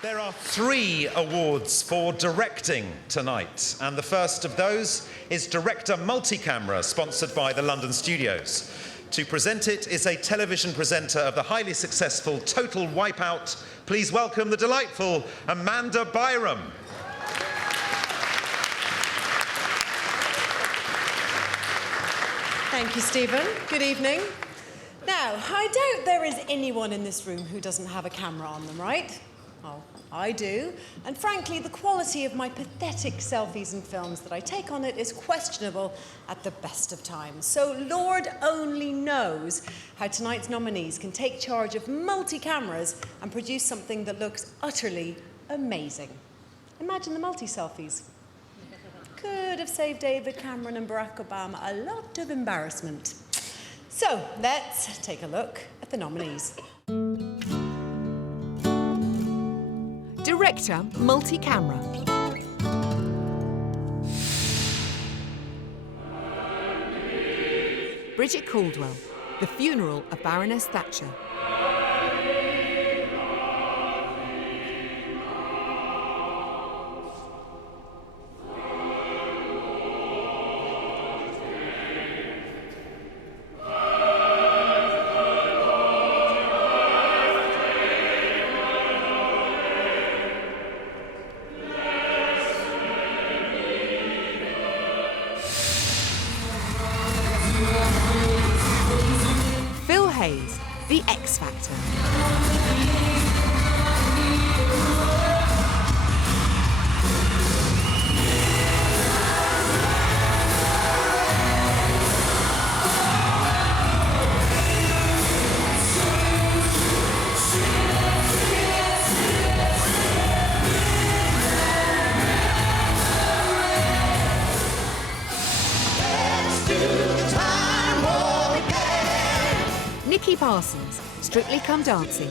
There are 3 awards for directing tonight, and the first of those is Director Multicamera, sponsored by the London Studios. To present it is a television presenter of the highly successful Total Wipeout. Please welcome the delightful Amanda Byram. Thank you, Stephen. Good evening. Now, I doubt there is anyone in this room who doesn't have a camera on them, right? Well, I do. And frankly, the quality of my pathetic selfies and films that I take on it is questionable at the best of times. So Lord only knows how tonight's nominees can take charge of multi-cameras and produce something that looks utterly amazing. Imagine the multi-selfies. Could have saved David Cameron and Barack Obama a lot of embarrassment. So let's take a look at the nominees. Director Multi-Camera. Bridget Caldwell, The Funeral of Baroness Thatcher. The X Factor. Nikki Parsons, Strictly Come Dancing.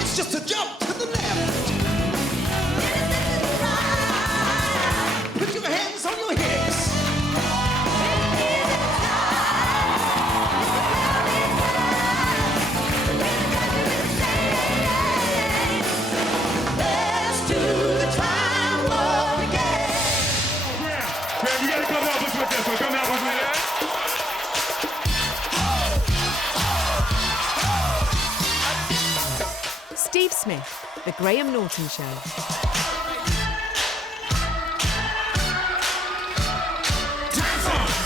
It's just a jump to the left. Put your hands on your hips. Let's do the time warp again. Graham, you gotta come help us with this one. Come help us with that. Steve Smith, The Graham Norton Show.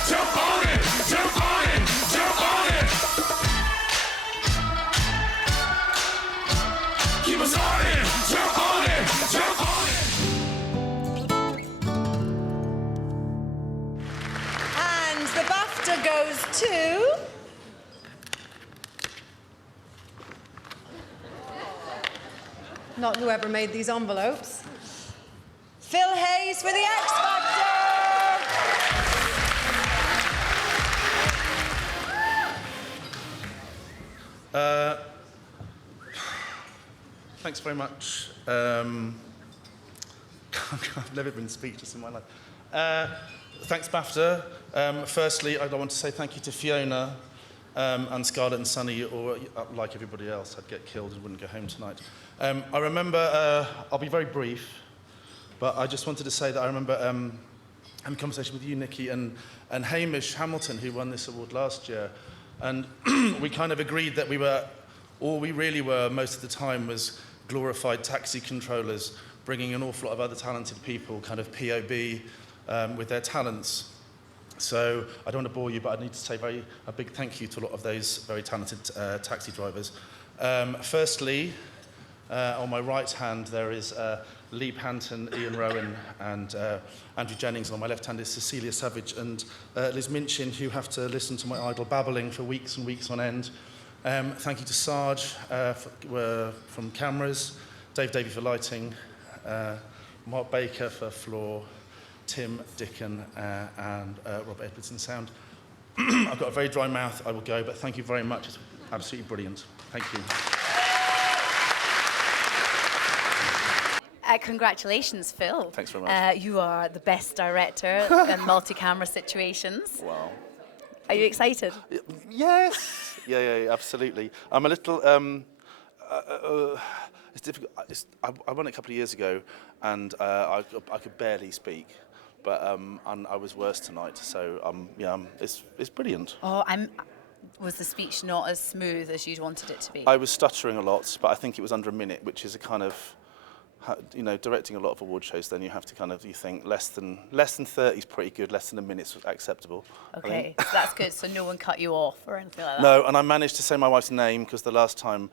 Jump on it, jump on it, jump on it. Keep us on it, jump on it, jump on it. And the BAFTA goes to... not whoever made these envelopes. Phil Hayes for the X Factor! Thanks very much. I've never been speechless in my life. Thanks, BAFTA. Firstly, I want to say thank you to Fiona and Scarlett and Sunny, or like everybody else, I'd get killed and wouldn't go home tonight. I remember, I'll be very brief, but I just wanted to say that I remember having a conversation with you, Nikki, and Hamish Hamilton, who won this award last year, and we kind of agreed that all we really were most of the time was glorified taxi controllers, bringing an awful lot of other talented people, kind of POB, with their talents. So I don't want to bore you, but I need to say a big thank you to a lot of those very talented taxi drivers. Firstly, on my right hand, there is Lee Panton, Ian Rowan, and Andrew Jennings. On my left hand is Cecilia Savage and Liz Minchin, who have to listen to my idle babbling for weeks and weeks on end. Thank you to Sarge from cameras, Dave Davey for lighting, Mark Baker for floor, Tim Dickon and Rob Edwards in sound. I've got a very dry mouth, I will go, but thank you very much. It's absolutely brilliant. Thank you. Congratulations, Phil. Thanks very much. You are the best director in multi-camera situations. Wow. Are you excited? Yes. Yeah, absolutely. I'm a little, It's difficult. I won it a couple of years ago, and I could barely speak, but and I was worse tonight. So it's brilliant. Oh, was the speech not as smooth as you'd wanted it to be? I was stuttering a lot, but I think it was under a minute, which is a kind of, directing a lot of award shows. Then you have to you think less than 30 is pretty good. Less than a minute's acceptable. Okay, so that's good. So no one cut you off or anything like that? No, and I managed to say my wife's name because the last time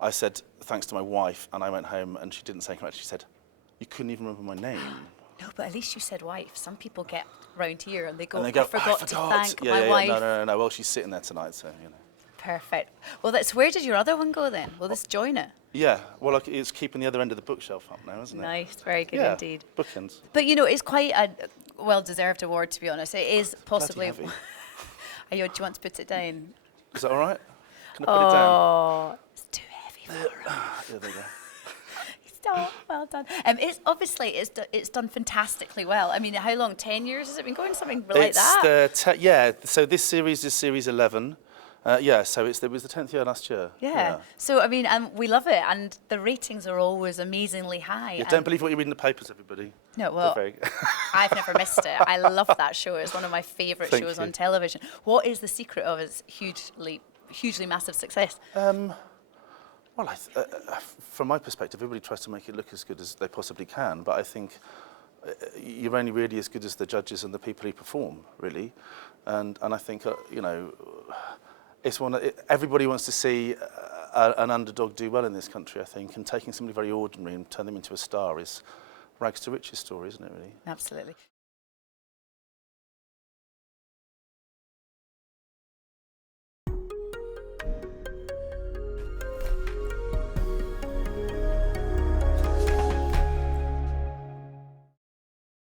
I said thanks to my wife, and I went home and she didn't say correctly. She said, "You couldn't even remember my name." No, but at least you said wife. Some people get round here and they go, And they go, I forgot to thank yeah, my yeah, wife. No. Well, she's sitting there tonight, so you know. Perfect. Well, where did your other one go then? Will this join it? Yeah, well, it's keeping the other end of the bookshelf up now, isn't it? Nice, very good Yeah, indeed. bookends. But it's quite a well-deserved award, to be honest. It is possibly. Bloody Do you want to put it down? Is that all right? Can I put it down? Oh, it's too heavy for him. Yeah, there you go. Stop. Well done. It's done fantastically well. I mean, how long? 10 years has it been going? Something like that. So this series is series 11. So it was the 10th year last year. Yeah. So I mean, we love it, and the ratings are always amazingly high. Yeah, don't believe what you read in the papers, everybody. No, well, They're very- I've never missed it. I love that show. It's one of my favourite Thank shows you. on television. What is the secret of its hugely massive success? Well, from my perspective, everybody tries to make it look as good as they possibly can, but I think you're only really as good as the judges and the people who perform, really. And I think, it's everybody wants to see an underdog do well in this country, I think, and taking somebody very ordinary and turn them into a star is rags to riches story, isn't it, really? Absolutely.